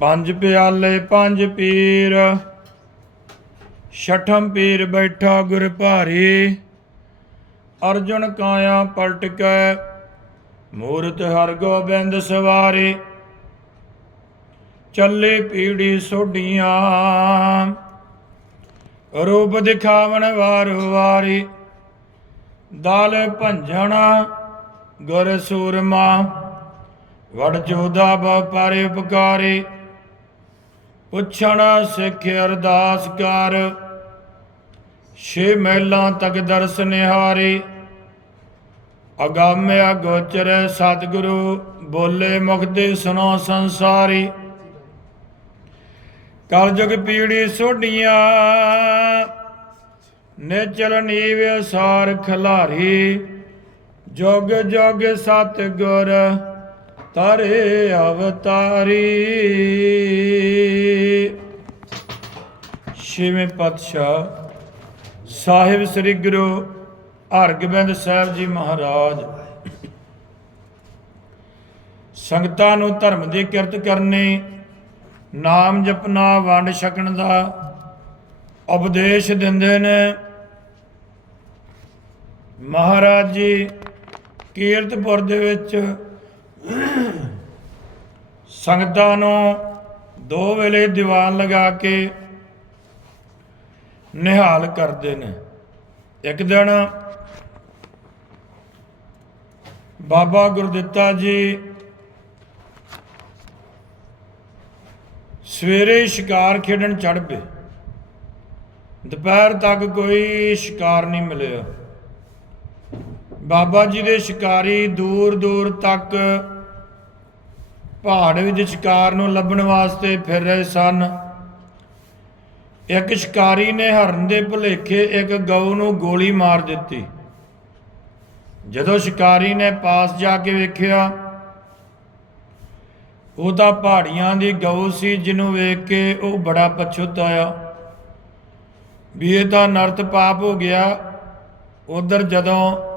ਪੰਜ ਪਿਆਲੇ, ਪੰਜ ਪੀਰ। ਛਠਮ ਪੀਰ ਬੈਠਾ ਗੁਰ ਭਾਰੀ। ਅਰਜੁਨ ਕਾਇਆ ਪਲਟ ਕੈ ਮੂਰਤ ਹਰ ਗੋਬਿੰਦ ਸਵਾਰੀ। ਚੱਲੇ ਪੀੜੀ ਸੋਡੀਆਂ ਰੂਪ ਦਿਖਾਵਣ ਵਾਰ ਵਾਰੀ। ਦਾਲ ਭੰਜਣ ਗੁਰ ਸੂਰਮਾ, ਵੜ ਜੋਦਾ ਵਪਾਰੇ ਉਪਕਾਰੀ ਪੁੱਛਣ ਸਿੱਖ ਅਰਦਾਸ ਕਰ। ਛੇ ਮਹਿਲਾਂ ਤੱਕ ਦਰਸ ਨਿਹਾਰੀ। ਅਗਾਮਿਆ ਗੋਚਰ ਸਤਿਗੁਰੂ, ਬੋਲੇ ਮੁਖਤੇ ਸੁਨੋ ਸੰਸਾਰੀ। ਕਲਯੁਗ ਪੀੜੀ ਸੋਡੀਆਂ ਨਿਚਲ ਨੀਵ ਸਾਰ ਖਲਾਰੀ। ਜੋਗ ਜੋਗ ਸਤਿਗੁਰ ਤਾਰੇ ਅਵਤਾਰੀ। ਛੇਵੇਂ ਪਾਤਸ਼ਾਹ ਸਾਹਿਬ ਸ੍ਰੀ ਗੁਰੂ ਹਰਗੋਬਿੰਦ ਸਾਹਿਬ ਜੀ ਮਹਾਰਾਜ ਸੰਗਤਾਂ ਨੂੰ ਧਰਮ ਦੀ ਕਿਰਤ ਕਰਨੀ, ਨਾਮ ਜਪਣਾ, ਵੰਡ ਛਕਣ ਦਾ ਉਪਦੇਸ਼ ਦਿੰਦੇ ਨੇ। ਮਹਾਰਾਜ ਜੀ, ਕੀਰਤਪੁਰ ਦੇ ਵਿੱਚ ਸੰਗਤਾਂ ਨੂੰ ਦੋ ਵੇਲੇ ਦੀਵਾਨ ਲਗਾ ਕੇ ਨਿਹਾਲ ਕਰਦੇ ਨੇ। ਇੱਕ ਦਿਨ ਬਾਬਾ ਗੁਰਦਿੱਤਾ ਜੀ ਸਵੇਰੇ ਸ਼ਿਕਾਰ ਖੇਡਣ ਚੜ੍ਹ ਪਏ। ਦੁਪਹਿਰ ਤੱਕ ਕੋਈ ਸ਼ਿਕਾਰ ਨਹੀਂ ਮਿਲਿਆ। ਬਾਬਾ ਜੀ ਦੇ ਸ਼ਿਕਾਰੀ ਦੂਰ ਦੂਰ ਤੱਕ ਪਹਾੜ ਵਿੱਚ ਸ਼ਿਕਾਰ ਨੂੰ ਲੱਭਣ ਵਾਸਤੇ ਫਿਰ ਰਹੇ ਸਨ। ਇੱਕ ਸ਼ਿਕਾਰੀ ਨੇ ਹਰਨ ਦੇ ਭੁਲੇਖੇ ਇੱਕ ਗਊ ਨੂੰ ਗੋਲੀ ਮਾਰ ਦਿੱਤੀ। ਜਦੋਂ ਸ਼ਿਕਾਰੀ ਨੇ ਪਾਸ ਜਾ ਕੇ ਵੇਖਿਆ, ਉਹ ਤਾਂ ਪਹਾੜੀਆਂ ਦੀ ਗਊ ਸੀ ਜਿਹਨੂੰ ਵੇਖ ਕੇ ਉਹ ਬੜਾ ਪਛਤਾਇਆ ਵੀ ਇਹ ਤਾਂ ਨਰਤ ਪਾਪ ਹੋ ਗਿਆ। ਉਧਰ ਜਦੋਂ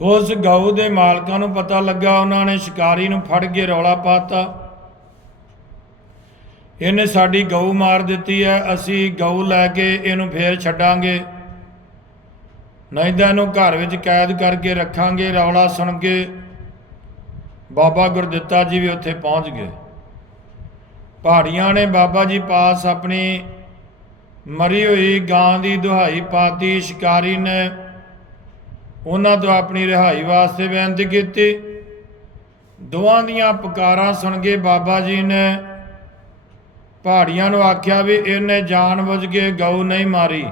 ਉਸ ਗਊ ਦੇ ਮਾਲਕਾਂ ਨੂੰ ਪਤਾ ਲੱਗਾ, ਉਹਨਾਂ ਨੇ ਸ਼ਿਕਾਰੀ ਨੂੰ ਫੜ ਕੇ ਰੌਲਾ ਪਾਤਾ। ਇਹਨੇ ਸਾਡੀ ਗਊ ਮਾਰ ਦਿੱਤੀ ਹੈ, ਅਸੀਂ ਗਊ ਲੈ ਕੇ ਇਹਨੂੰ ਫੇਰ ਛੱਡਾਂਗੇ। ਨਹੀਂ ਤਾਂ ਇਹਨੂੰ ਘਰ ਵਿੱਚ ਕੈਦ ਕਰਕੇ ਰੱਖਾਂਗੇ, ਰੌਲਾ ਸੁਣ ਕੇ ਬਾਬਾ ਗੁਰਦਿੱਤਾ ਜੀ ਵੀ ਉੱਥੇ ਪਹੁੰਚ ਗਏ। ਪਹਾੜੀਆਂ ਨੇ ਬਾਬਾ ਜੀ ਪਾਸ ਆਪਣੀ ਮਰੀ ਹੋਈ ਗਾਂ ਦੀ ਦੁਹਾਈ ਪਾਤੀ, ਸ਼ਿਕਾਰੀ ਨੇ ਉਹਨਾਂ ਤੋਂ ਆਪਣੀ ਰਿਹਾਈ ਵਾਸਤੇ ਬੇਨਤੀ ਕੀਤੀ। ਦੋਵਾਂ ਦੀਆਂ ਪੁਕਾਰਾਂ ਸੁਣ ਕੇ ਬਾਬਾ ਜੀ ਨੇ ਪਹਾੜੀਆਂ ਨੂੰ ਆਖਿਆ ਵੀ ਇਹਨੇ ਜਾਣਬੁੱਝ ਕੇ ਗਊ ਨਹੀਂ ਮਾਰੀ।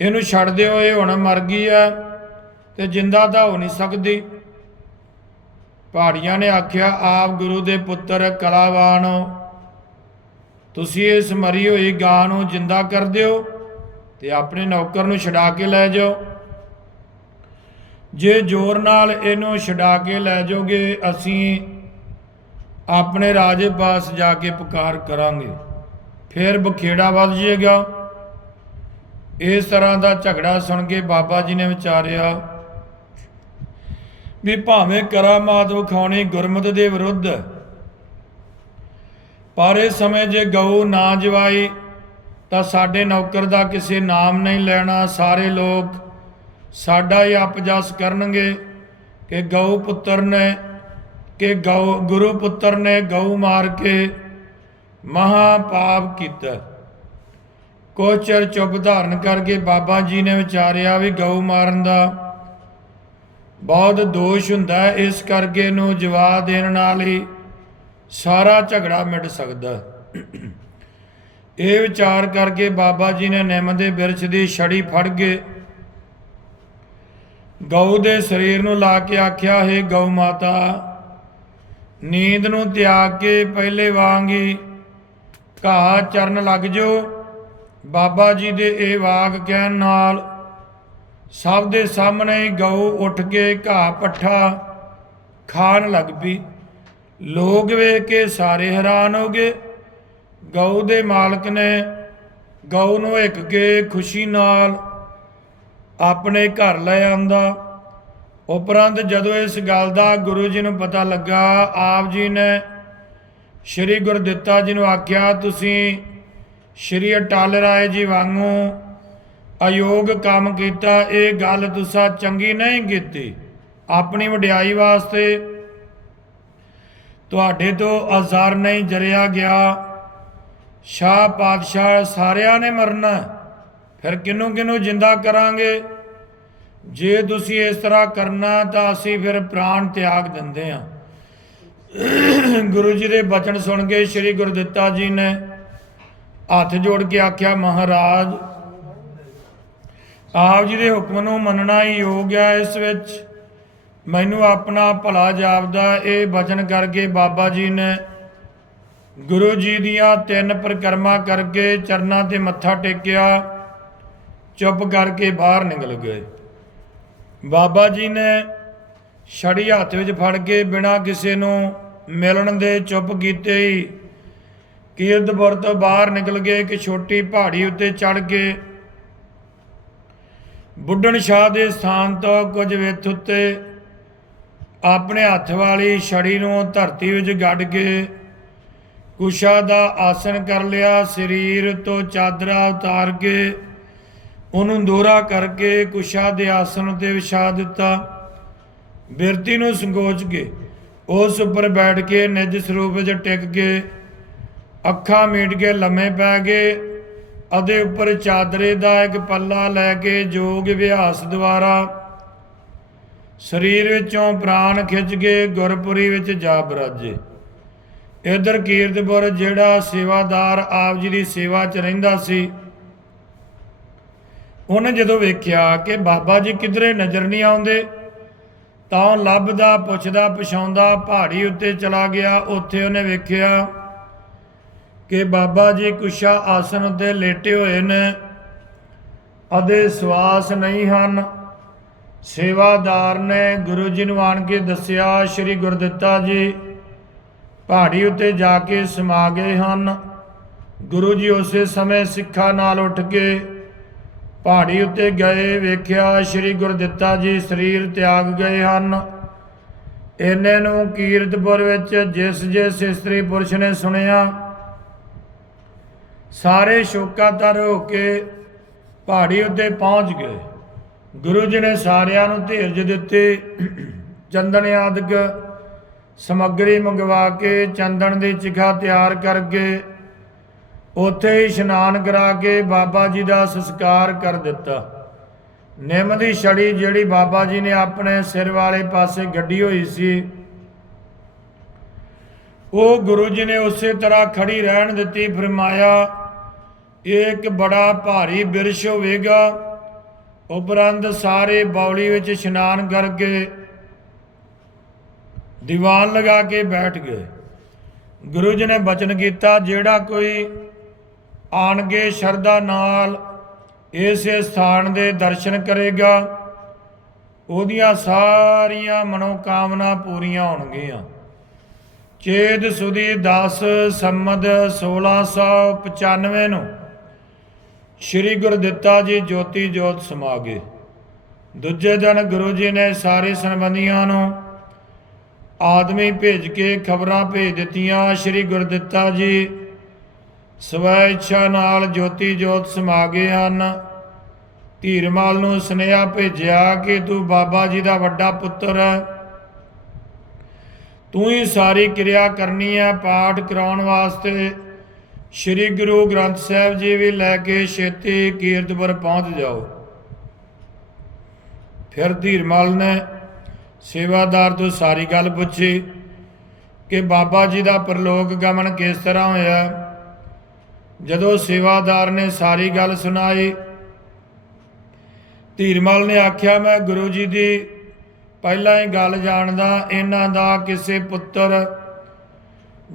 ਇਹਨੂੰ ਛੱਡ ਦਿਓ ਇਹ ਹੁਣ ਮਰ ਗਈ ਹੈ ਤੇ ਜਿੰਦਾ ਤਾਂ ਹੋ ਨਹੀਂ ਸਕਦੀ। ਪਹਾੜੀਆਂ ਨੇ ਆਖਿਆ, ਆਪ ਗੁਰੂ ਦੇ ਪੁੱਤਰ ਕਲਾਵਾਨ ਤੁਸੀਂ ਇਸ ਮਰੀ ਹੋਈ ਗਾਂ ਨੂੰ ਜਿੰਦਾ ਕਰ ਦਿਓ ਤੇ ਆਪਣੇ ਨੌਕਰ ਨੂੰ ਛਡਾ ਕੇ ਲੈ ਜਾਓ। ਜੇ ਜ਼ੋਰ ਨਾਲ ਇਹਨੂੰ ਛਡਾ ਕੇ ਲੈ ਜਾਓਗੇ, ਅਸੀਂ ਆਪਣੇ ਰਾਜੇ ਪਾਸ ਜਾ ਕੇ ਪੁਕਾਰ ਕਰਾਂਗੇ। ਫਿਰ ਬਖੇੜਾ ਵੱਧ ਜਾਏਗਾ। ਇਸ ਤਰ੍ਹਾਂ ਦਾ ਝਗੜਾ ਸੁਣ ਕੇ ਬਾਬਾ ਜੀ ਨੇ ਵਿਚਾਰਿਆ ਵੀ ਭਾਵੇਂ ਕਰਾਮਾਤ ਵਿਖਾਉਣੀ ਗੁਰਮਤ ਦੇ ਵਿਰੁੱਧ, ਪਰ ਇਸ ਸਮੇਂ ਜੇ ਗਊ ਨਾ ਜਵਾਈ, ਤਾਂ ਸਾਡੇ ਨੌਕਰ ਦਾ ਕਿਸੇ ਨਾਮ ਨਹੀਂ ਲੈਣਾ। ਸਾਰੇ ਲੋਕ ਸਾਡਾ ਹੀ ਅਪਜਸ ਕਰਨਗੇ ਕਿ ਗਊ ਪੁੱਤਰ ਨੇ, ਕਿ ਗਊ, ਗੁਰੂ ਪੁੱਤਰ ਨੇ ਗਊ ਮਾਰ ਕੇ ਮਹਾ ਪਾਪ ਕੀਤਾ। ਕੁਛ ਚਿਰ ਚੁੱਪ ਧਾਰਨ ਕਰਕੇ ਬਾਬਾ ਜੀ ਨੇ ਵਿਚਾਰਿਆ ਵੀ ਗਊ ਮਾਰਨ ਦਾ ਬਹੁਤ ਦੋਸ਼ ਹੁੰਦਾ ਇਸ ਕਰਕੇ ਨੂੰ ਜਵਾਬ ਦੇਣ ਨਾਲ ਹੀ ਸਾਰਾ ਝਗੜਾ ਮਿਟ ਸਕਦਾ। ਇਹ ਵਿਚਾਰ ਕਰਕੇ ਬਾਬਾ ਜੀ ਨੇ ਨਿੰਮ ਦੇ ਬਿਰਛ ਦੀ ਛੜੀ ਫੜ ਕੇ ਗਊ ਦੇ ਸਰੀਰ ਨੂੰ ਲਾ ਕੇ ਆਖਿਆ, ਹੈ ਗਊ ਮਾਤਾ, ਨੀਂਦ ਨੂੰ ਤਿਆਗ ਕੇ ਪਹਿਲੇ ਵਾਂਗ ਹੀ ਘਾਹ ਚਰਨ ਲੱਗ ਜੋ ਬਾਬਾ ਜੀ ਦੇ ਇਹ ਵਾਕ ਕਹਿਣ ਨਾਲ ਸਭ ਦੇ ਸਾਹਮਣੇ ਗਊ ਉੱਠ ਕੇ ਘਾਹ ਪੱਠਾ ਖਾਣ ਲੱਗ ਪਈ। ਲੋਕ ਵੇਖ ਕੇ ਸਾਰੇ ਹੈਰਾਨ ਹੋ ਗਏ। ਗਊ ਦੇ ਮਾਲਕ ਨੇ ਗਊ ਨੂੰ ਇੱਕ ਕੇ ਖੁਸ਼ੀ ਨਾਲ ਆਪਣੇ ਘਰ ਲੈ ਆਂਦਾ ਉਪਰੰਤ ਜਦੋਂ ਇਸ ਗੱਲ ਦਾ ਗੁਰੂ ਜੀ ਨੂੰ ਪਤਾ ਲੱਗਾ, ਆਪ ਜੀ ਨੇ ਸ਼੍ਰੀ ਗੁਰਦਿੱਤਾ ਜੀ ਨੂੰ ਆਖਿਆ, ਤੁਸੀਂ ਸ਼੍ਰੀ ਅਟਲ ਰਾਏ ਜੀ ਵਾਂਗੂ ਅਯੋਗ ਕੰਮ ਕੀਤਾ, ਇਹ ਗੱਲ ਤੁਸੀਂ ਚੰਗੀ ਨਹੀਂ ਕੀਤੀ। ਆਪਣੀ ਵਡਿਆਈ ਵਾਸਤੇ ਤੁਹਾਡੇ ਤੋਂ ਅਜ਼ਰ ਨਹੀਂ ਜਰਿਆ ਗਿਆ। ਸ਼ਾਹ ਪਾਤਸ਼ਾਹ ਸਾਰਿਆਂ ਨੇ ਮਰਨਾ ਫਿਰ ਕਿਨੂੰ ਕਿਨੂੰ ਜਿੰਦਾ ਕਰਾਂਗੇ? ਜੇ ਤੁਸੀਂ ਇਸ ਤਰ੍ਹਾਂ ਕਰਨਾ ਤਾਂ ਅਸੀਂ ਫਿਰ ਪ੍ਰਾਣ ਤਿਆਗ ਦਿੰਦੇ ਹਾਂ। ਗੁਰੂ ਜੀ ਦੇ ਬਚਨ ਸੁਣ ਕੇ ਸ੍ਰੀ ਗੁਰਦਿੱਤਾ ਜੀ ਨੇ ਹੱਥ ਜੋੜ ਕੇ ਆਖਿਆ, ਮਹਾਰਾਜ, ਆਪ ਜੀ ਦੇ ਹੁਕਮ ਨੂੰ ਮੰਨਣਾ ਹੀ ਯੋਗ ਹੈ ਇਸ ਵਿੱਚ। ਮੈਨੂੰ ਆਪਣਾ ਭਲਾ ਜਾਪਦਾ। ਇਹ ਬਚਨ ਕਰਕੇ ਬਾਬਾ ਜੀ ਨੇ ਗੁਰੂ ਜੀ ਦੀਆਂ ਤਿੰਨ ਪ੍ਰਕਰਮਾ ਕਰਕੇ ਚਰਨਾਂ ਤੇ ਮੱਥਾ ਟੇਕਿਆ। ਚੁੱਪ ਕਰਕੇ ਬਾਹਰ ਨਿਕਲ ਗਏ। ਬਾਬਾ ਜੀ ਨੇ ਛੜੀ ਹੱਥ ਵਿੱਚ ਫੜ ਕੇ ਬਿਨਾਂ ਕਿਸੇ ਨੂੰ ਮਿਲਣ ਦੇ ਚੁੱਪ ਕੀਤੇ ਹੀ ਕੀਰਤਪੁਰ ਤੋਂ ਬਾਹਰ ਨਿਕਲ ਗਏ। ਇੱਕ ਛੋਟੀ ਪਹਾੜੀ ਉੱਤੇ ਚੜ ਕੇ ਬੁੱਢਣ ਸ਼ਾਹ ਦੇ ਸਥਾਨ ਤੋਂ ਕੁਝ ਵਿੱਥ ਉੱਤੇ ਆਪਣੇ ਹੱਥ ਵਾਲੀ ਛੜੀ ਨੂੰ ਧਰਤੀ ਵਿੱਚ ਗੱਡ ਕੇ ਕੁਸ਼ਾ ਦਾ ਆਸਣ ਕਰ ਲਿਆ। ਸਰੀਰ ਤੋਂ ਚਾਦਰਾ ਉਤਾਰ ਕੇ ਉਹਨੂੰ ਦੋਰਾ ਕਰਕੇ ਕੁਸ਼ਾ ਦੇ ਆਸਣ ਉੱਤੇ ਵਿਛਾ ਦਿੱਤਾ। ਬਿਰਤੀ ਨੂੰ ਸੰਕੋਚ ਕੇ ਉਸ ਉੱਪਰ ਬੈਠ ਕੇ ਨਿਜ ਸਰੂਪ ਵਿੱਚ ਟਿਕ ਕੇ ਅੱਖਾਂ ਮੀਟ ਕੇ ਲੰਮੇ ਪੈ ਗਏ ਉਹਦੇ ਉੱਪਰ ਚਾਦਰੇ ਦਾ ਇੱਕ ਪੱਲਾ ਲੈ ਕੇ ਜੋਗ ਅਭਿਆਸ ਦੁਆਰਾ ਸਰੀਰ ਵਿੱਚੋਂ ਪ੍ਰਾਣ ਖਿੱਚ ਕੇ ਗੁਰਪੁਰੀ ਵਿੱਚ ਜਾ ਬਰਾਜੇ। ਇਧਰ ਕੀਰਤਪੁਰ ਜਿਹੜਾ ਸੇਵਾਦਾਰ ਆਪ ਜੀ ਦੀ ਸੇਵਾ 'ਚ ਰਹਿੰਦਾ ਸੀ ਉਹਨੇ ਜਦੋਂ ਵੇਖਿਆ ਕਿ ਬਾਬਾ ਜੀ ਕਿਧਰੇ ਨਜ਼ਰ ਨਹੀਂ ਆਉਂਦੇ, ਤਾਂ ਉਹ ਲੱਭਦਾ, ਪੁੱਛਦਾ, ਪਛਾਉਂਦਾ, ਪਹਾੜੀ ਉੱਤੇ ਚਲਾ ਗਿਆ। ਉੱਥੇ ਉਹਨੇ ਵੇਖਿਆ ਕਿ ਬਾਬਾ ਜੀ ਕੁਸ਼ਾ ਆਸਨ ਉੱਤੇ ਲੇਟੇ ਹੋਏ ਨੇ। ਅਦੇ ਸਵਾਸ ਨਹੀਂ ਹਨ। ਸੇਵਾਦਾਰ ਨੇ ਗੁਰੂ ਜੀ ਨੂੰ ਆਣ ਕੇ ਦੱਸਿਆ, ਸ੍ਰੀ ਗੁਰਦਿੱਤਾ ਜੀ, ਪਹਾੜੀ ਉੱਤੇ ਜਾ ਕੇ ਸਮਾ ਗਏ ਹਨ। ਗੁਰੂ ਜੀ ਉਸੇ ਸਮੇਂ ਸਿੱਖਾਂ ਨਾਲ ਉੱਠ ਕੇ ਪਹਾੜੀ ਉੱਤੇ ਗਏ, ਵੇਖਿਆ ਸ੍ਰੀ ਗੁਰਦਿੱਤਾ ਜੀ ਸਰੀਰ ਤਿਆਗ ਗਏ ਹਨ। ਇਹਨੇ ਨੂੰ ਕੀਰਤਪੁਰ ਵਿੱਚ ਜਿਸ ਜਿਸ ਇਸਤਰੀ ਪੁਰਸ਼ ਨੇ ਸੁਣਿਆ, ਸਾਰੇ ਸ਼ੋਕਾਤਰ ਹੋ ਕੇ ਪਹਾੜੀ ਉੱਤੇ ਪਹੁੰਚ ਗਏ। ਗੁਰੂ ਜੀ ਨੇ ਸਾਰਿਆਂ ਨੂੰ ਧੀਰਜ ਦਿੱਤੀ। ਚੰਦਨ ਆਦਿਕ ਸਮੱਗਰੀ ਮੰਗਵਾ ਕੇ ਚੰਦਨ ਦੀ ਚਿਖਾ ਤਿਆਰ ਕਰਕੇ ਉੱਥੇ ਹੀ ਇਸ਼ਨਾਨ ਕਰਾ ਕੇ ਬਾਬਾ ਜੀ ਦਾ ਸੰਸਕਾਰ ਕਰ ਦਿੱਤਾ। ਨਿੰਮ ਦੀ ਛੜੀ ਜਿਹੜੀ ਬਾਬਾ ਜੀ ਨੇ ਆਪਣੇ ਸਿਰ ਵਾਲੇ ਪਾਸੇ ਗੱਡੀ ਹੋਈ ਸੀ, ਉਹ ਗੁਰੂ ਜੀ ਨੇ ਉਸੇ ਤਰ੍ਹਾਂ ਖੜੀ ਰਹਿਣ ਦਿੱਤੀ, ਫਰਮਾਇਆ ਇਹ ਇੱਕ ਬੜਾ ਭਾਰੀ ਬਿਰਸ਼ ਹੋਵੇਗਾ। ਉਪਰੰਤ ਸਾਰੇ ਬੌਲੀ ਵਿੱਚ ਇਸ਼ਨਾਨ ਕਰਕੇ ਦੀਵਾਨ ਲਗਾ ਕੇ ਬੈਠ ਗਏ। ਗੁਰੂ ਜੀ ਨੇ ਬਚਨ ਕੀਤਾ, ਜਿਹੜਾ ਕੋਈ ਆਣਗੇ ਸ਼ਰਧਾ ਨਾਲ, ਇਸ ਸਥਾਨ ਦੇ ਦਰਸ਼ਨ ਕਰੇਗਾ। ਉਹਦੀਆਂ ਸਾਰੀਆਂ ਮਨੋਕਾਮਨਾ ਪੂਰੀਆਂ ਹੋਣਗੀਆਂ। ਚੇਦ ਸੁਦੀ 10 ਸੰਮਦ 1695 ਨੂੰ ਸ਼੍ਰੀ ਗੁਰਦਿੱਤਾ ਜੀ ਜੋਤੀ ਜੋਤ ਸਮਾ ਗਏ ਦੂਜੇ ਦਿਨ ਗੁਰੂ ਜੀ ਨੇ ਸਾਰੇ ਸੰਬੰਧੀਆਂ ਨੂੰ ਆਦਮੀ ਭੇਜ ਕੇ ਖਬਰਾਂ ਭੇਜ ਦਿੱਤੀਆਂ। ਸ਼੍ਰੀ ਗੁਰਦਿੱਤਾ ਜੀ ਸਵੈ ਇੱਛਾ ਨਾਲ ਜੋਤੀ ਜੋਤ ਸਮਾ ਗਏ ਹਨ। ਧੀਰਮਾਲ ਨੂੰ ਸੁਨੇਹਾ ਭੇਜਿਆ ਕਿ ਤੂੰ ਬਾਬਾ ਜੀ ਦਾ ਵੱਡਾ ਪੁੱਤਰ ਹੈ। ਤੂੰ ਹੀ ਸਾਰੀ ਕਿਰਿਆ ਕਰਨੀ ਹੈ। ਪਾਠ ਕਰਾਉਣ ਵਾਸਤੇ ਸ੍ਰੀ ਗੁਰੂ ਗ੍ਰੰਥ ਸਾਹਿਬ ਜੀ ਵੀ ਲੈ ਕੇ ਛੇਤੀ ਕੀਰਤਪੁਰ ਪਹੁੰਚ ਜਾਓ। ਫਿਰ ਧੀਰਮਾਲ ਨੇ ਸੇਵਾਦਾਰ ਤੋਂ ਸਾਰੀ ਗੱਲ ਪੁੱਛੀ ਕਿ ਬਾਬਾ ਜੀ ਦਾ ਪ੍ਰਲੋਕ ਗਮਨ ਕਿਸ ਤਰ੍ਹਾਂ ਹੋਇਆ? ਜਦੋਂ ਸੇਵਾਦਾਰ ਨੇ ਸਾਰੀ ਗੱਲ ਸੁਣਾਈ, ਧੀਰਮਲ ਨੇ ਆਖਿਆ, ਮੈਂ ਗੁਰੂ ਜੀ ਦੀ ਪਹਿਲਾਂ ਹੀ ਗੱਲ ਜਾਣਦਾ, ਇਹਨਾਂ ਦਾ ਕਿਸੇ ਪੁੱਤਰ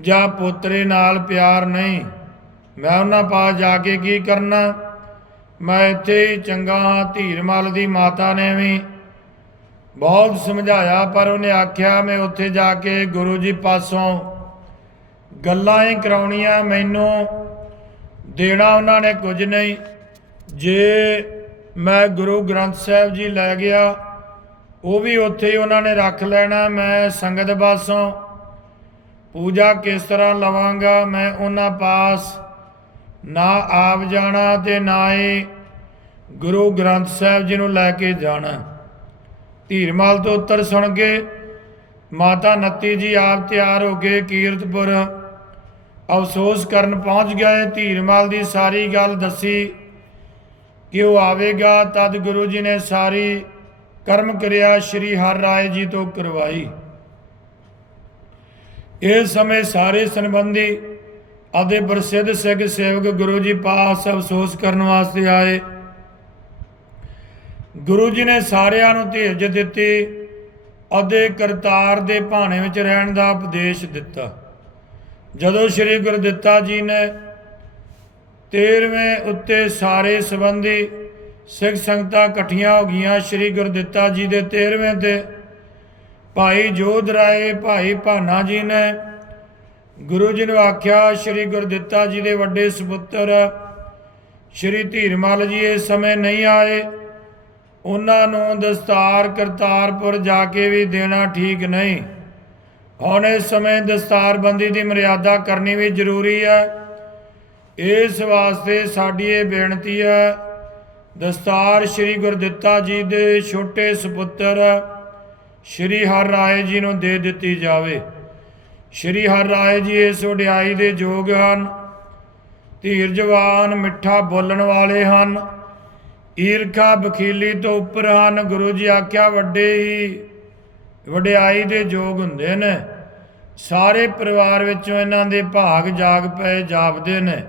ਜਾਂ ਪੋਤਰੇ ਨਾਲ ਪਿਆਰ ਨਹੀਂ। ਮੈਂ ਉਹਨਾਂ ਪਾਸ ਜਾ ਕੇ ਕੀ ਕਰਨਾ? ਮੈਂ ਇੱਥੇ ਹੀ ਚੰਗਾ ਹਾਂ, ਧੀਰਮਲ ਦੀ ਮਾਤਾ ਨੇ ਵੀ ਬਹੁਤ ਸਮਝਾਇਆ, ਪਰ ਉਹਨੇ ਆਖਿਆ, ਮੈਂ ਉੱਥੇ ਜਾ ਕੇ ਗੁਰੂ ਜੀ ਪਾਸੋਂ ਗੱਲਾਂ ਹੀ ਕਰਾਉਣੀਆਂ, ਮੈਨੂੰ ਦੇਣਾ ਉਹਨਾਂ ਨੇ ਕੁਝ ਨਹੀਂ। ਜੇ ਮੈਂ ਗੁਰੂ ਗ੍ਰੰਥ ਸਾਹਿਬ ਜੀ ਲੈ ਗਿਆ, ਉਹ ਵੀ ਉੱਥੇ ਹੀ ਉਹਨਾਂ ਨੇ ਰੱਖ ਲੈਣਾ, ਮੈਂ ਸੰਗਤ ਬਾਸੋਂ ਪੂਜਾ ਕਿਸ ਤਰ੍ਹਾਂ ਲਵਾਂਗਾ, ਮੈਂ ਉਹਨਾਂ ਪਾਸ ਨਾ ਆਪ ਜਾਣਾ ਤੇ ਨਾ ਹੀ ਗੁਰੂ ਗ੍ਰੰਥ ਸਾਹਿਬ ਜੀ ਨੂੰ ਲੈ ਕੇ ਜਾਣਾ। ਧੀਰਮਾਲ ਤੋਂ ਉੱਤਰ ਸੁਣ ਕੇ ਮਾਤਾ ਨੱਤੀ ਜੀ ਆਪ ਤਿਆਰ ਹੋ ਕੇ ਕੀਰਤਪੁਰ ਅਫਸੋਸ ਕਰਨ ਪਹੁੰਚ ਗਏ ਧੀਰਮਾਲ ਦੀ ਸਾਰੀ ਗੱਲ ਦੱਸੀ। ਕਿ ਉਹ ਆਵੇਗਾ, ਤਦ ਗੁਰੂ ਜੀ ਨੇ ਸਾਰੀ ਕਰਮ ਕਿਰਿਆ ਸ਼੍ਰੀ ਹਰ ਰਾਏ ਜੀ ਤੋਂ ਕਰਵਾਈ। ਇਸ ਸਮੇਂ ਸਾਰੇ ਸੰਬੰਧੀ ਅਤੇ ਪ੍ਰਸਿੱਧ ਸਿੱਖ ਸੇਵਕ ਗੁਰੂ ਜੀ ਪਾਸ ਅਫਸੋਸ ਕਰਨ ਵਾਸਤੇ ਆਏ। ਗੁਰੂ ਜੀ ਨੇ ਸਾਰਿਆਂ ਨੂੰ ਧੀਰਜ ਦਿੱਤੀ ਅਤੇ ਕਰਤਾਰ ਦੇ ਭਾਣੇ ਵਿੱਚ ਰਹਿਣ ਦਾ ਉਪਦੇਸ਼ ਦਿੱਤਾ। ਜਦੋਂ ਸ੍ਰੀ ਗੁਰਦਿੱਤਾ ਜੀ ਨੇ 13ਵੇਂ ਉੱਤੇ ਸਾਰੇ ਸੰਬੰਧੀ ਸਿੱਖ ਸੰਗਤਾਂ ਇਕੱਠੀਆਂ ਹੋ ਗਈਆਂ ਸ੍ਰੀ ਗੁਰਦਿੱਤਾ ਜੀ ਦੇ 13ਵੇਂ ਤੇ, ਭਾਈ ਜੋਧ ਰਾਏ, ਭਾਈ ਭਾਨਾ ਜੀ ਨੇ ਗੁਰੂ ਜੀ ਨੂੰ ਆਖਿਆ, ਸ੍ਰੀ ਗੁਰਦਿੱਤਾ ਜੀ ਦੇ ਵੱਡੇ ਸੁਪੁੱਤਰ, ਸ੍ਰੀ ਧੀਰਮਲ ਜੀ ਇਸ ਸਮੇਂ ਨਹੀਂ ਆਏ। ਉਹਨਾਂ ਨੂੰ ਦਸਤਾਰ ਕਰਤਾਰਪੁਰ ਜਾ ਕੇ ਵੀ ਦੇਣਾ ਠੀਕ ਨਹੀਂ। ਹੁਣ ਇਸ ਸਮੇਂ ਦਸਤਾਰਬੰਦੀ ਦੀ ਮਰਿਆਦਾ ਕਰਨੀ ਵੀ ਜ਼ਰੂਰੀ ਹੈ। ਇਸ ਵਾਸਤੇ ਸਾਡੀ ਇਹ ਬੇਨਤੀ ਹੈ, ਦਸਤਾਰ ਸ੍ਰੀ ਗੁਰਦਿੱਤਾ ਜੀ ਦੇ ਛੋਟੇ ਸੁਪੁੱਤਰ ਸ੍ਰੀ ਹਰ ਰਾਏ ਜੀ ਨੂੰ ਦੇ ਦਿੱਤੀ ਜਾਵੇ। ਸ੍ਰੀ ਹਰ ਰਾਏ ਜੀ ਇਸ ਵਡਿਆਈ ਦੇ ਯੋਗ ਹਨ ਧੀਰ ਜਵਾਨ ਮਿੱਠਾ ਬੋਲਣ ਵਾਲੇ ਹਨ, ਈਰਖਾ ਬਖੀਲੀ ਤੋਂ ਉੱਪਰ ਹਨ। ਗੁਰੂ ਜੀ ਆਖਿਆ, ਵੱਡੇ ਹੀ ਵਡਿਆਈ ਦੇ ਯੋਗ ਹੁੰਦੇ ਨੇ। ਸਾਰੇ ਪਰਿਵਾਰ ਵਿੱਚੋਂ ਇਹਨਾਂ ਦੇ ਭਾਗ ਜਾਗ ਪਏ, ਜਾਪਦੇ ਨੇ।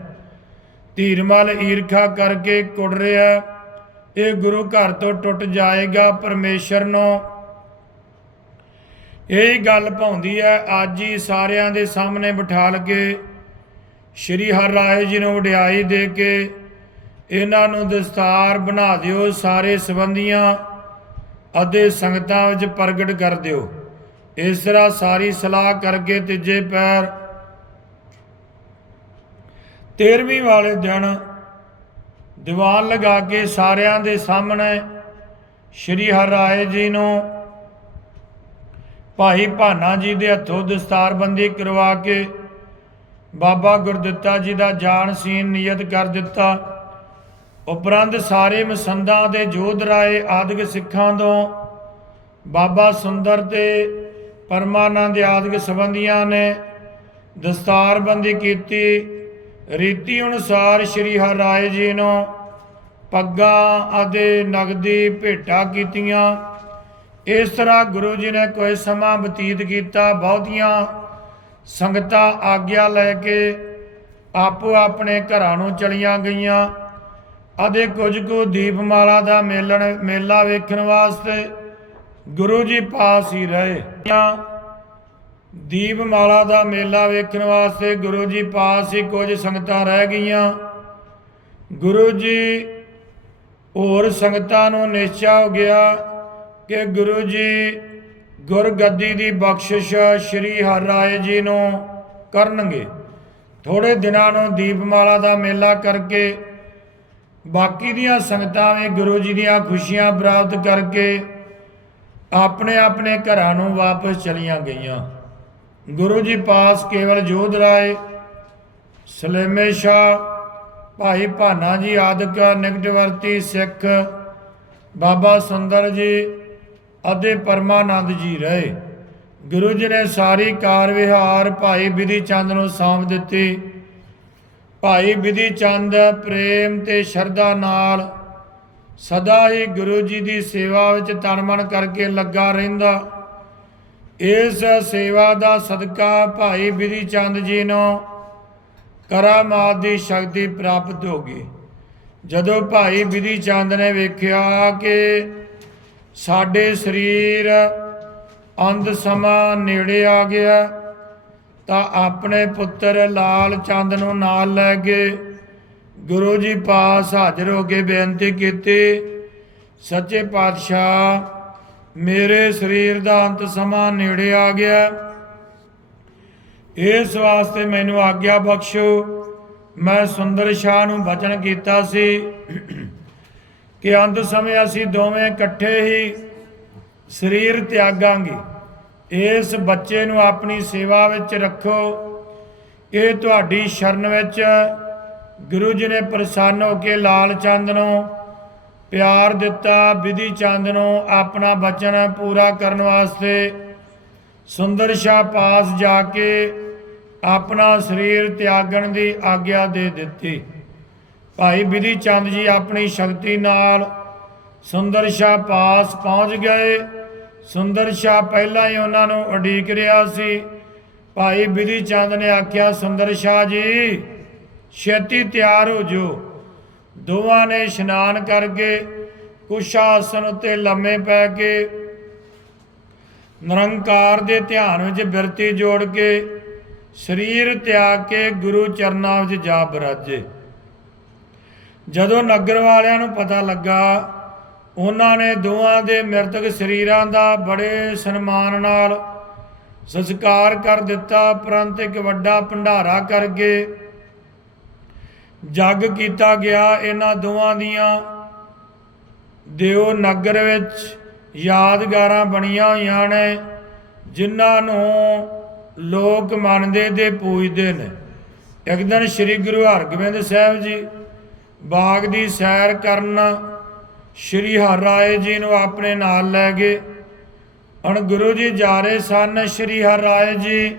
ਧੀਰਮਲ ਈਰਖਾ ਕਰਕੇ ਕੁੜ ਰਿਹਾ ਇਹ ਗੁਰੂ ਘਰ ਤੋਂ ਟੁੱਟ ਜਾਏਗਾ ਪਰਮੇਸ਼ਰ ਨੂੰ। ਇਹ ਗੱਲ ਪਾਉਂਦੀ ਹੈ, ਅੱਜ ਹੀ ਸਾਰਿਆਂ ਦੇ ਸਾਹਮਣੇ ਬਿਠਾ ਕੇ ਸ਼੍ਰੀ ਹਰਿ ਰਾਏ ਜੀ ਨੂੰ ਵਡਿਆਈ ਦੇ ਕੇ ਇਹਨਾਂ ਨੂੰ ਦਸਤਾਰ ਬਣਾ ਦਿਓ, ਸਾਰੇ ਸੰਬੰਧੀਆਂ ਅਤੇ ਸੰਗਤਾਂ ਵਿੱਚ ਪ੍ਰਗਟ ਕਰ ਦਿਓ। ਇਸ ਤਰ੍ਹਾਂ ਸਾਰੀ ਸਲਾਹ ਕਰਕੇ ਤੀਜੇ ਪੈਰ 13ਵੀਂ ਵਾਲੇ ਦਿਨ ਦੀਵਾਨ ਲਗਾ ਕੇ ਸਾਰਿਆਂ ਦੇ ਸਾਹਮਣੇ ਸ਼੍ਰੀ ਹਰਿ ਰਾਏ ਜੀ ਨੂੰ ਭਾਈ ਭਾਨਾ ਜੀ ਦੇ ਹੱਥੋਂ ਦਸਤਾਰਬੰਦੀ ਕਰਵਾ ਕੇ ਬਾਬਾ ਗੁਰਦਿੱਤਾ ਜੀ ਦਾ ਜਾਣ ਸੀਨ ਨਿਯਤ ਕਰ ਦਿੱਤਾ। ਉਪਰੰਤ ਸਾਰੇ ਮਸੰਦਾਂ ਦੇ ਜੋਧ ਰਾਏ ਆਦਿਕ ਸਿੱਖਾਂ ਤੋਂ ਬਾਬਾ ਸੁੰਦਰ ਤੇ ਪਰਮਾਨੰਦ ਆਦਿਕ ਸੰਬੰਧੀਆਂ ਨੇ ਦਸਤਾਰਬੰਦੀ ਕੀਤੀ। ਰੀਤੀ ਅਨੁਸਾਰ ਸ੍ਰੀ ਹਰਿ ਰਾਏ ਜੀ ਨੂੰ ਪੱਗਾਂ ਅਤੇ ਨਗਦੀ ਭੇਟਾ ਕੀਤੀਆਂ। ਇਸ ਤਰ੍ਹਾਂ ਗੁਰੂ ਜੀ ਨੇ ਕੋਈ ਸਮਾਂ ਬਤੀਤ ਕੀਤਾ। ਬਹੁਤੀਆਂ ਸੰਗਤਾਂ ਆਗਿਆ ਲੈ ਕੇ ਆਪੋ ਆਪਣੇ ਘਰਾਂ ਨੂੰ ਚਲੀਆਂ ਗਈਆਂ ਅਤੇ ਕੁਝ ਕੁ ਦੀਪਮਾਲਾ ਦਾ ਮੇਲਣ, ਮੇਲਾ ਵੇਖਣ ਵਾਸਤੇ ਗੁਰੂ ਜੀ ਪਾਸ ਹੀ ਰਹੇ। ਦੀਪਮਾਲਾ ਦਾ ਮੇਲਾ ਵੇਖਣ ਵਾਸਤੇ ਗੁਰੂ ਜੀ ਪਾਸ ਹੀ ਕੁਝ ਸੰਗਤਾਂ ਰਹਿ ਗਈਆਂ। ਗੁਰੂ ਜੀ ਹੋਰ ਸੰਗਤਾਂ ਨੂੰ ਨਿਸ਼ਚਾ ਹੋ ਗਿਆ ਕਿ ਗੁਰੂ ਜੀ ਗੁਰਗੱਦੀ ਦੀ ਬਖਸ਼ਿਸ਼ ਸ੍ਰੀ ਹਰਿ ਰਾਏ ਜੀ ਨੂੰ ਕਰਨਗੇ। ਥੋੜੇ ਦਿਨਾਂ ਨੂੰ ਦੀਪਮਾਲਾ ਦਾ ਮੇਲਾ ਕਰਕੇ ਬਾਕੀ ਦੀਆਂ ਸੰਗਤਾਂ ਵੀ ਗੁਰੂ ਜੀ ਦੀਆਂ ਖੁਸ਼ੀਆਂ ਪ੍ਰਾਪਤ ਕਰਕੇ ਆਪਣੇ ਆਪਣੇ ਘਰਾਂ ਨੂੰ ਵਾਪਸ ਚਲੀਆਂ ਗਈਆਂ। ਗੁਰੂ ਜੀ ਪਾਸ ਕੇਵਲ ਜੋਧ ਰਾਏ, ਸਲੇਮੇ ਸ਼ਾਹ, ਭਾਈ ਭਾਨਾ ਜੀ ਆਦਿਕ, ਨਿਕਟਵਰਤੀ ਸਿੱਖ, ਬਾਬਾ ਸੁੰਦਰ ਜੀ ਅਤੇ ਪਰਮਾਨੰਦ ਜੀ ਰਹੇ। ਗੁਰੂ ਜੀ ਨੇ ਸਾਰੀ ਕਾਰ ਵਿਹਾਰ ਭਾਈ ਵਿਧੀ ਚੰਦ ਨੂੰ ਸੌਂਪ ਦਿੱਤੀ। ਭਾਈ ਵਿਧੀ ਚੰਦ ਪ੍ਰੇਮ ਤੇ ਸ਼ਰਧਾ ਨਾਲ ਸਦਾ ਹੀ ਗੁਰੂ ਜੀ ਦੀ ਸੇਵਾ ਵਿੱਚ ਤਨ ਮਨ ਕਰਕੇ ਲੱਗਾ ਰਹਿੰਦਾ। ਇਸ ਸੇਵਾ ਦਾ ਸਦਕਾ ਭਾਈ ਬਿਧੀ ਚੰਦ ਜੀ ਨੂੰ ਕਰਾਮਾਤ ਦੀ ਸ਼ਕਤੀ ਪ੍ਰਾਪਤ ਹੋ ਗਈ। ਜਦੋਂ ਭਾਈ ਵਿਧੀ ਚੰਦ ਨੇ ਵੇਖਿਆ ਕਿ ਸਾਡੇ ਸਰੀਰ ਅੰਧ ਸਮਾਂ ਨੇੜੇ ਆ ਗਿਆ, ਤਾਂ ਆਪਣੇ ਪੁੱਤਰ ਲਾਲ ਚੰਦ ਨੂੰ ਨਾਲ ਲੈ ਕੇ ਗੁਰੂ ਜੀ ਪਾਸ ਹਾਜ਼ਰ ਹੋ ਕੇ ਬੇਨਤੀ ਕੀਤੀ, ਸੱਚੇ ਪਾਤਸ਼ਾਹ, ਮੇਰੇ ਸਰੀਰ ਦਾ ਅੰਤ ਸਮਾਂ ਨੇੜੇ ਆ ਗਿਆ। ਇਸ ਵਾਸਤੇ ਮੈਨੂੰ ਆਗਿਆ ਬਖਸ਼ੋ। ਮੈਂ ਸੁੰਦਰ ਸ਼ਾਹ ਨੂੰ ਵਚਨ ਕੀਤਾ ਸੀ ਕਿ ਅੰਤ ਸਮੇਂ ਅਸੀਂ ਦੋਵੇਂ ਇਕੱਠੇ ਹੀ ਸਰੀਰ ਤਿਆਗਾਂਗੇ। ਇਸ ਬੱਚੇ ਨੂੰ ਆਪਣੀ ਸੇਵਾ ਵਿੱਚ ਰੱਖੋ। ਇਹ ਤੁਹਾਡੀ ਸ਼ਰਨ ਵਿੱਚ ਗੁਰੂ ਜੀ ਨੇ ਪ੍ਰਸੰਨ ਹੋ ਕੇ ਲਾਲ ਚੰਦ ਨੂੰ ਪਿਆਰ ਦਿੱਤਾ, ਵਿਧੀ ਚੰਦ ਨੂੰ ਆਪਣਾ ਬਚਨ ਪੂਰਾ ਕਰਨ ਵਾਸਤੇ ਸੁੰਦਰ ਸ਼ਾਹ ਪਾਸ ਜਾ ਕੇ ਆਪਣਾ ਸਰੀਰ ਤਿਆਗਣ ਦੀ ਆਗਿਆ ਦੇ ਦਿੱਤੀ। ਭਾਈ ਵਿਧੀ ਚੰਦ ਜੀ ਆਪਣੀ ਸ਼ਕਤੀ ਨਾਲ ਸੁੰਦਰ ਸ਼ਾਹ ਪਾਸ ਪਹੁੰਚ ਗਏ। ਸੁੰਦਰ ਸ਼ਾਹ ਪਹਿਲਾਂ ਹੀ ਉਹਨਾਂ ਨੂੰ ਉਡੀਕ ਰਿਹਾ ਸੀ। ਭਾਈ ਵਿਧੀ ਚੰਦ ਨੇ ਆਖਿਆ, ਸੁੰਦਰ ਸ਼ਾਹ ਜੀ ਛੇਤੀ ਤਿਆਰ ਹੋ ਜੋ ਦੋਵਾਂ ਨੇ ਇਸ਼ਨਾਨ ਕਰਕੇ ਕੁਸ਼ਾਸਨ ਉੱਤੇ ਲੰਮੇ ਪੈ ਕੇ ਨਿਰੰਕਾਰ ਦੇ ਧਿਆਨ ਵਿੱਚ ਬਿਰਤੀ ਜੋੜ ਕੇ ਸਰੀਰ ਤਿਆਗ ਕੇ ਗੁਰੂ ਚਰਨਾਂ ਵਿੱਚ ਜਾ ਬਰਾਜੇ। ਜਦੋਂ ਨਗਰ ਵਾਲਿਆਂ ਨੂੰ ਪਤਾ ਲੱਗਾ, ਉਹਨਾਂ ਨੇ ਦੋਵਾਂ ਦੇ ਮ੍ਰਿਤਕ ਸਰੀਰਾਂ ਦਾ ਬੜੇ ਸਨਮਾਨ ਨਾਲ ਸੰਸਕਾਰ ਕਰ ਦਿੱਤਾ, ਪ੍ਰੰਤ ਇੱਕ ਵੱਡਾ ਭੰਡਾਰਾ ਕਰਕੇ ਜੱਗ ਕੀਤਾ ਗਿਆ, ਇਹਨਾਂ ਦੋਵਾਂ ਦੀਆਂ ਦਿਓ ਨਗਰ ਵਿੱਚ ਯਾਦਗਾਰਾਂ ਬਣੀਆਂ ਹੋਈਆਂ ਨੇ, ਜਿਨ੍ਹਾਂ ਨੂੰ ਲੋਕ ਮੰਨਦੇ ਤੇ ਪੂਜਦੇ ਨੇ। ਇੱਕ ਦਿਨ ਸ੍ਰੀ ਗੁਰੂ ਹਰਗੋਬਿੰਦ ਸਾਹਿਬ ਜੀ ਬਾਗ ਦੀ ਸੈਰ ਕਰਨ ਸ੍ਰੀ ਹਰਿਰਾਏ ਜੀ ਨੂੰ ਆਪਣੇ ਨਾਲ ਲੈ ਗਏ। ਹੁਣ ਗੁਰੂ ਜੀ ਜਾ ਰਹੇ ਸਨ, ਸ੍ਰੀ ਹਰਿਰਾਏ ਜੀ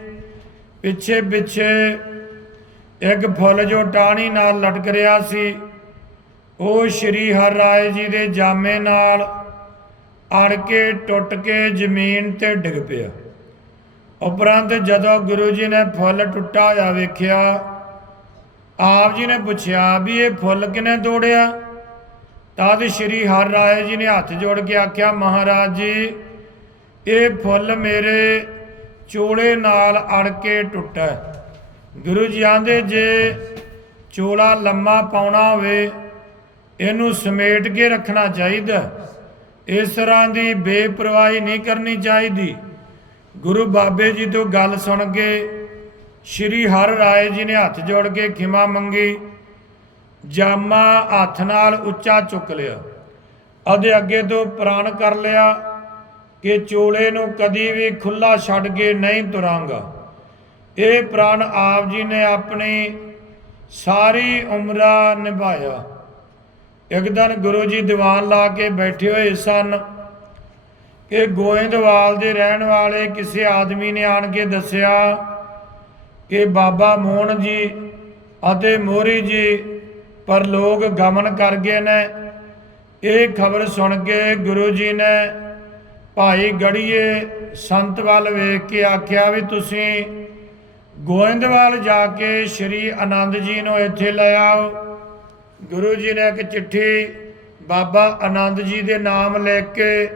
ਪਿੱਛੇ ਪਿੱਛੇ ਇੱਕ ਫੁੱਲ ਜੋ ਟਾਹਣੀ ਨਾਲ ਲਟਕ ਰਿਹਾ ਸੀ, ਉਹ ਸ੍ਰੀ ਹਰ ਰਾਏ ਜੀ ਦੇ ਜਾਮੇ ਨਾਲ ਅੜ ਕੇ ਟੁੱਟ ਕੇ ਜ਼ਮੀਨ ਤੇ ਡਿੱਗ ਪਿਆ। ਉਪਰੰਤ ਜਦੋਂ ਗੁਰੂ ਜੀ ਨੇ ਫੁੱਲ ਟੁੱਟਾ ਹੋਇਆ ਵੇਖਿਆ, ਆਪ ਜੀ ਨੇ ਪੁੱਛਿਆ ਵੀ ਇਹ ਫੁੱਲ ਕਿਨੇ ਤੋੜਿਆ? ਤਦ ਸ਼੍ਰੀ ਹਰ ਰਾਏ ਜੀ ਨੇ ਹੱਥ ਜੋੜ ਕੇ ਆਖਿਆ, ਮਹਾਰਾਜ ਜੀ, ਇਹ ਫੁੱਲ ਮੇਰੇ ਚੋਲੇ ਨਾਲ ਅੜ ਕੇ ਟੁੱਟਾ ਗੁਰੂ ਜੀ ਆਂਦੇ, ਜੇ ਚੋਲਾ ਲੰਮਾ ਪਾਉਣਾ ਹੋਵੇ, ਇਹਨੂੰ ਸਮੇਟ ਕੇ ਰੱਖਣਾ ਚਾਹੀਦਾ। ਇਸ ਤਰ੍ਹਾਂ ਦੀ ਬੇਪਰਵਾਹੀ ਨਹੀਂ ਕਰਨੀ ਚਾਹੀਦੀ। ਗੁਰੂ ਬਾਬੇ ਜੀ ਤੋਂ ਗੱਲ ਸੁਣ ਕੇ, ਸ਼੍ਰੀ ਹਰ ਰਾਏ ਜੀ ਨੇ ਹੱਥ ਜੋੜ ਕੇ ਖਿਮਾ ਮੰਗੀ। ਜਾਮਾ ਹੱਥ ਨਾਲ ਉੱਚਾ ਚੁੱਕ ਲਿਆ। ਉਹਦੇ ਅੱਗੇ ਤੋਂ ਪ੍ਰਾਣ ਕਰ ਲਿਆ ਕਿ ਚੋਲੇ ਨੂੰ ਕਦੀ ਵੀ ਖੁੱਲਾ ਛੱਡ ਕੇ ਨਹੀਂ ਤੁਰਾਂਗਾ। ਇਹ ਪ੍ਰਾਣ ਆਪ ਜੀ ਨੇ ਆਪਣੀ ਸਾਰੀ ਉਮਰਾ ਨਿਭਾਇਆ। ਇੱਕ ਦਿਨ ਗੁਰੂ ਜੀ ਦੀਵਾਨ ਲਾ ਕੇ ਬੈਠੇ ਹੋਏ ਸਨ। ਕਿ ਗੋਇੰਦਵਾਲ ਦੇ ਰਹਿਣ ਵਾਲੇ ਕਿਸੇ ਆਦਮੀ ਨੇ ਆਣ ਕੇ ਦੱਸਿਆ ਕਿ ਬਾਬਾ ਮੋਹਨ ਜੀ ਅਤੇ ਮੋਰੀ ਜੀ ਪਰ ਲੋਕ ਗਮਨ ਕਰ ਗਏ ਨੇ। ਇਹ ਖਬਰ ਸੁਣ ਕੇ ਗੁਰੂ ਜੀ ਨੇ ਭਾਈ ਗੜੀਏ ਸੰਤ ਵੱਲ ਵੇਖ ਕੇ ਆਖਿਆ ਵੀ ਤੁਸੀਂ ਗੋਇੰਦਵਾਲ ਜਾ ਕੇ ਸ਼੍ਰੀ ਆਨੰਦ ਜੀ ਨੂੰ ਇੱਥੇ ਲੈ ਆਓ। ਗੁਰੂ ਜੀ ਨੇ ਇੱਕ ਚਿੱਠੀ ਬਾਬਾ ਆਨੰਦ ਜੀ ਦੇ ਨਾਮ ਲਿਖ ਕੇ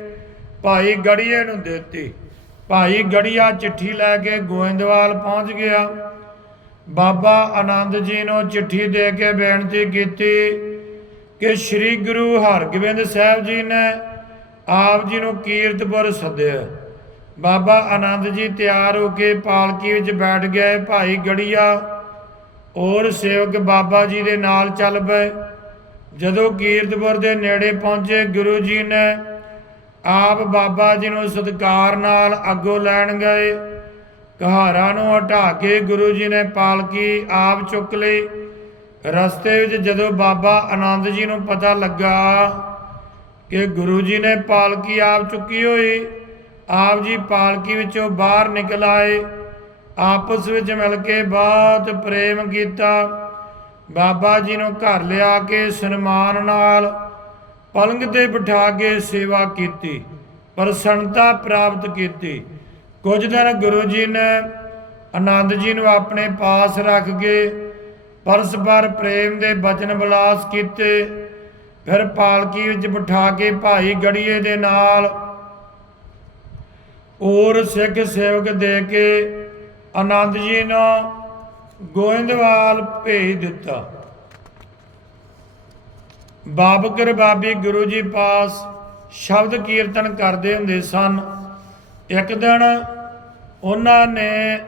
ਭਾਈ ਗੜੀਏ ਨੂੰ ਦਿੱਤੀ। ਭਾਈ ਗੜੀਆ ਚਿੱਠੀ ਲੈ ਕੇ ਗੋਇੰਦਵਾਲ ਪਹੁੰਚ ਗਿਆ। ਬਾਬਾ ਆਨੰਦ ਜੀ ਨੂੰ ਚਿੱਠੀ ਦੇ ਕੇ ਬੇਨਤੀ ਕੀਤੀ ਕਿ ਸ੍ਰੀ ਗੁਰੂ ਹਰਗੋਬਿੰਦ ਸਾਹਿਬ ਜੀ ਨੇ ਆਪ ਜੀ ਨੂੰ ਕੀਰਤਪੁਰ ਸੱਦਿਆ। ਬਾਬਾ ਆਨੰਦ ਜੀ ਤਿਆਰ ਹੋ ਕੇ ਪਾਲਕੀ ਵਿੱਚ ਬੈਠ ਗਏ, ਭਾਈ ਗੜੀਆ ਔਰ ਸੇਵਕ ਬਾਬਾ ਜੀ ਦੇ ਨਾਲ ਚੱਲ ਪਏ। ਜਦੋਂ ਕੀਰਤਪੁਰ ਦੇ ਨੇੜੇ ਪਹੁੰਚੇ, ਗੁਰੂ ਜੀ ਨੇ ਆਪ ਬਾਬਾ ਜੀ ਨੂੰ ਸਤਿਕਾਰ ਨਾਲ ਅੱਗੋਂ ਲੈਣ ਗਏ। ਕਹਾਰਾਂ ਨੂੰ ਹਟਾ ਕੇ ਗੁਰੂ ਜੀ ਨੇ ਪਾਲਕੀ ਆਪ ਚੁੱਕ ਲਈ। ਰਸਤੇ ਵਿੱਚ ਜਦੋਂ ਬਾਬਾ ਆਨੰਦ ਜੀ ਨੂੰ ਪਤਾ ਲੱਗਾ ਕਿ ਗੁਰੂ ਜੀ ਨੇ ਪਾਲਕੀ ਆਪ ਚੁੱਕੀ ਹੋਈ ਆਪ ਜੀ ਪਾਲਕੀ ਵਿੱਚੋਂ ਬਾਹਰ ਨਿਕਲ ਆਏ। ਆਪਸ ਵਿੱਚ ਮਿਲ ਕੇ ਬਹੁਤ ਪ੍ਰੇਮ ਕੀਤਾ। ਬਾਬਾ ਜੀ ਨੂੰ ਘਰ ਲਿਆ ਕੇ ਸਨਮਾਨ ਨਾਲ ਪਲੰਗ ਤੇ ਬਿਠਾ ਕੇ ਸੇਵਾ ਕੀਤੀ, ਪ੍ਰਸੰਨਤਾ ਪ੍ਰਾਪਤ ਕੀਤੀ। ਕੁਝ ਦਿਨ ਗੁਰੂ ਜੀ ਨੇ ਆਨੰਦ ਜੀ ਨੂੰ ਆਪਣੇ ਪਾਸ ਰੱਖ ਕੇ ਪਰਸਪਰ ਪ੍ਰੇਮ ਦੇ ਬਚਨ ਵਿਲਾਸ ਕੀਤੇ। ਫਿਰ ਪਾਲਕੀ ਵਿੱਚ ਬਿਠਾ ਕੇ ਭਾਈ ਗੜੀਏ ਦੇ ਨਾਲ ਔਰ ਸਿੱਖ ਸੇਵਕ ਦੇ ਕੇ ਆਨੰਦ ਜੀ ਨੂੰ ਗੋਇੰਦਵਾਲ ਭੇਜ ਦਿੱਤਾ। ਬਾਬਕਰ ਬਾਬੀ ਗੁਰੂ ਜੀ ਪਾਸ ਸ਼ਬਦ ਕੀਰਤਨ ਕਰਦੇ ਹੁੰਦੇ ਸਨ। ਇੱਕ ਦਿਨ ਉਹਨਾਂ ਨੇ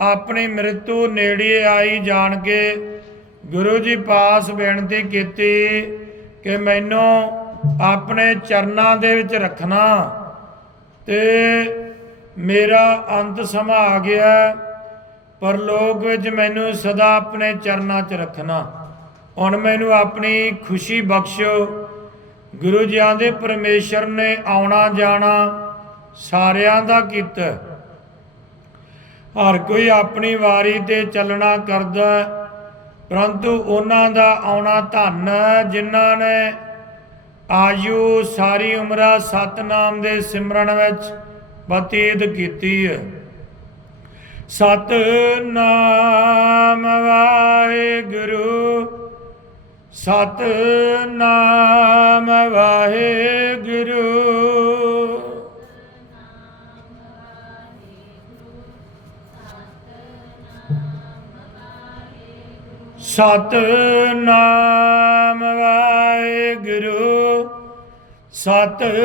ਆਪਣੀ ਮ੍ਰਿਤੂ ਨੇੜੇ ਆਈ ਜਾਣ ਕੇ ਗੁਰੂ ਜੀ ਪਾਸ ਬੇਨਤੀ ਕੀਤੀ ਕਿ ਮੈਨੂੰ ਆਪਣੇ ਚਰਨਾਂ ਦੇ ਵਿੱਚ ਰੱਖਣਾ ਤੇ ਮੇਰਾ ਅੰਤ ਸਮਾਂ ਆ ਗਿਆ ਹੈ। ਪਰਲੋਕ ਵਿੱਚ ਮੈਨੂੰ ਸਦਾ ਆਪਣੇ ਚਰਨਾਂ 'ਚ ਰੱਖਣਾ ਹੁਣ ਮੈਨੂੰ ਆਪਣੀ ਖੁਸ਼ੀ ਬਖਸ਼ੋ ਗੁਰੂ ਜੀ ਆਂਦੇ, ਪਰਮੇਸ਼ਰ ਨੇ ਆਉਣਾ ਜਾਣਾ ਸਾਰਿਆਂ ਦਾ ਕੀਤਾ ਹਰ ਕੋਈ ਆਪਣੀ ਵਾਰੀ ਤੇ ਚੱਲਣਾ ਕਰਦਾ ਪਰੰਤੂ ਉਹਨਾਂ ਦਾ ਆਉਣਾ ਧੰਨ ਜਿਨ੍ਹਾਂ ਨੇ ਆਯੂ ਸਾਰੀ ਉਮਰਾਂ ਸਤਨਾਮ ਦੇ ਸਿਮਰਨ ਵਿੱਚ ਬਤੀਤ ਕੀਤੀ ਹੈ ਸਤਨਾਮ ਵਾਹਿਗੁਰੂ ਸਤਨਾਮ ਵਾਹਿਗੁਰੂ। ਸਤਨਾਮ ਵਾਹਿਗੁਰੂ ਸਤਨਾਮ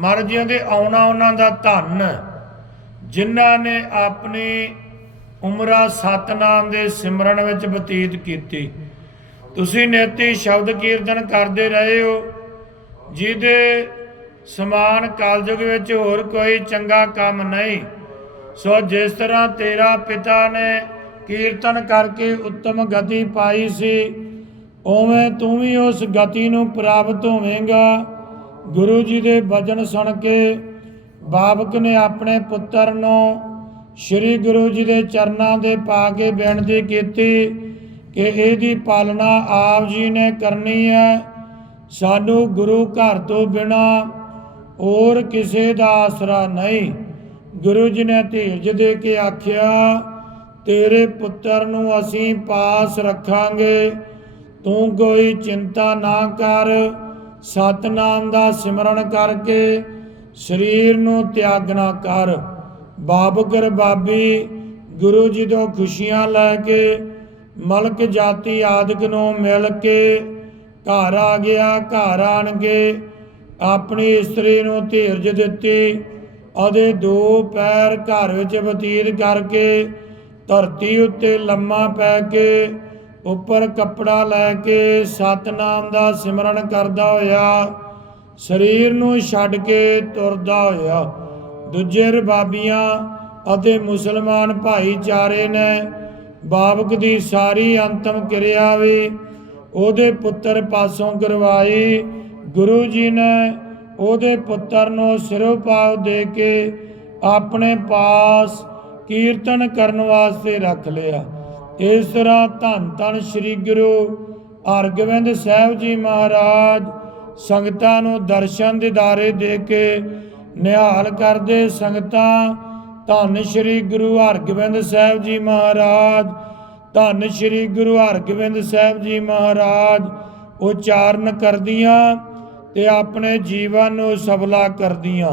ਮਰਜਿਆਂ ਦੇ ਆਉਣਾ ਉਹਨਾਂ ਦਾ ਧੰਨ। ਜਿਨ੍ਹਾਂ ਨੇ ਆਪਣੀ ਉਮਰਾ ਸਤਨਾਮ ਦੇ ਸਿਮਰਨ ਵਿੱਚ ਬਤੀਤ ਕੀਤੀ। ਤੁਸੀਂ ਨੇਤੀ ਸ਼ਬਦ ਕੀਰਤਨ ਕਰਦੇ ਰਹੇ ਹੋ, ਜਿਹਦੇ ਸਮਾਨ ਕਲਯੁਗ ਵਿੱਚ ਹੋਰ ਕੋਈ ਚੰਗਾ ਕੰਮ ਨਹੀਂ। ਸੋ ਜਿਸ ਤਰ੍ਹਾਂ ਤੇਰਾ ਪਿਤਾ ਨੇ ਕੀਰਤਨ ਕਰਕੇ ਉੱਤਮ ਗਤੀ ਪਾਈ ਸੀ, ਉਵੇਂ ਤੂੰ ਵੀ ਉਸ ਗਤੀ ਨੂੰ ਪ੍ਰਾਪਤ ਹੋਵੇਂਗਾ। ਗੁਰੂ ਜੀ ਦੇ ਬਚਨ ਸੁਣ ਕੇ ਬਾਬਕ ਨੇ ਆਪਣੇ ਪੁੱਤਰ ਨੂੰ ਸ੍ਰੀ ਗੁਰੂ ਜੀ ਦੇ ਚਰਨਾਂ ਦੇ ਪਾ ਕੇ ਬੇਨਤੀ ਕੀਤੀ ਕਿ ਇਹਦੀ ਪਾਲਣਾ ਆਪ ਜੀ ਨੇ ਕਰਨੀ ਹੈ। ਸਾਨੂੰ ਗੁਰੂ ਘਰ ਤੋਂ ਬਿਨਾ ਹੋਰ ਕਿਸੇ ਦਾ ਆਸਰਾ ਨਹੀਂ। ਗੁਰੂ ਜੀ ਨੇ ਧੀਰਜ ਦੇ ਕੇ ਆਖਿਆ, ਤੇਰੇ ਪੁੱਤਰ ਨੂੰ ਅਸੀਂ ਪਾਸ ਰੱਖਾਂਗੇ। ਤੂੰ ਕੋਈ ਚਿੰਤਾ ਨਾ ਕਰ। ਸਤਨਾਮ ਦਾ ਸਿਮਰਨ ਕਰਕੇ ਸਰੀਰ ਨੂੰ ਤਿਆਗਨਾ ਕਰ। ਬਾਬਕਰ ਬਾਬੀ ਗੁਰੂ ਜੀ ਤੋਂ ਖੁਸ਼ੀਆਂ ਲੈ ਕੇ ਮਲਕ ਜਾਤੀ ਆਦਿਕ ਨੂੰ ਮਿਲ ਕੇ ਘਰ ਆ ਗਿਆ, ਘਰ ਆਣ ਕੇ ਆਪਣੀ ਇਸਤਰੀ ਨੂੰ ਧੀਰਜ ਦਿੱਤੀ। ਉਹਦੇ ਦੋ ਪੈਰ ਘਰ ਵਿੱਚ ਬਤੀਤ ਕਰਕੇ ਧਰਤੀ ਉੱਤੇ ਲੰਮਾ ਪੈ ਕੇ ਉੱਪਰ ਕੱਪੜਾ ਲੈ ਕੇ ਸਤਨਾਮ ਦਾ ਸਿਮਰਨ ਕਰਦਾ ਹੋਇਆ, ਸਰੀਰ ਨੂੰ ਛੱਡ ਕੇ ਤੁਰਦਾ ਹੋਇਆ। ਦੂਜੇ ਰਬਾਬੀਆਂ ਅਤੇ ਮੁਸਲਮਾਨ ਭਾਈਚਾਰੇ ਨੇ ਬਾਬਕ ਦੀ ਸਾਰੀ ਅੰਤਮ ਕਿਰਿਆ ਵੀ ਉਹਦੇ ਪੁੱਤਰ ਪਾਸੋਂ ਕਰਵਾਈ। ਗੁਰੂ ਜੀ ਨੇ ਉਹਦੇ ਪੁੱਤਰ ਨੂੰ ਸਿਰੋਂ ਪਾਉ ਦੇ ਕੇ ਆਪਣੇ ਪਾਸ ਕੀਰਤਨ ਕਰਨ ਵਾਸਤੇ ਰੱਖ ਲਿਆ। ਇਸ ਤਰ੍ਹਾਂ ਧੰਨ ਧੰਨ ਸ੍ਰੀ ਗੁਰੂ ਹਰਗੋਬਿੰਦ ਸਾਹਿਬ ਜੀ ਮਹਾਰਾਜ ਸੰਗਤਾਂ ਨੂੰ ਦਰਸ਼ਨ ਦਿਦਾਰੇ ਦੇ ਕੇ ਨਿਹਾਲ ਕਰਦੇ ਸੰਗਤਾਂ, ਧੰਨ ਸ੍ਰੀ ਗੁਰੂ ਹਰਗੋਬਿੰਦ ਸਾਹਿਬ ਜੀ ਮਹਾਰਾਜ, ਧੰਨ ਸ੍ਰੀ ਗੁਰੂ ਹਰਗੋਬਿੰਦ ਸਾਹਿਬ ਜੀ ਮਹਾਰਾਜ, ਉਚਾਰਨ ਕਰਦੀਆਂ ਤੇ ਆਪਣੇ ਜੀਵਨ ਨੂੰ ਸਫਲਾ ਕਰਦੀਆਂ।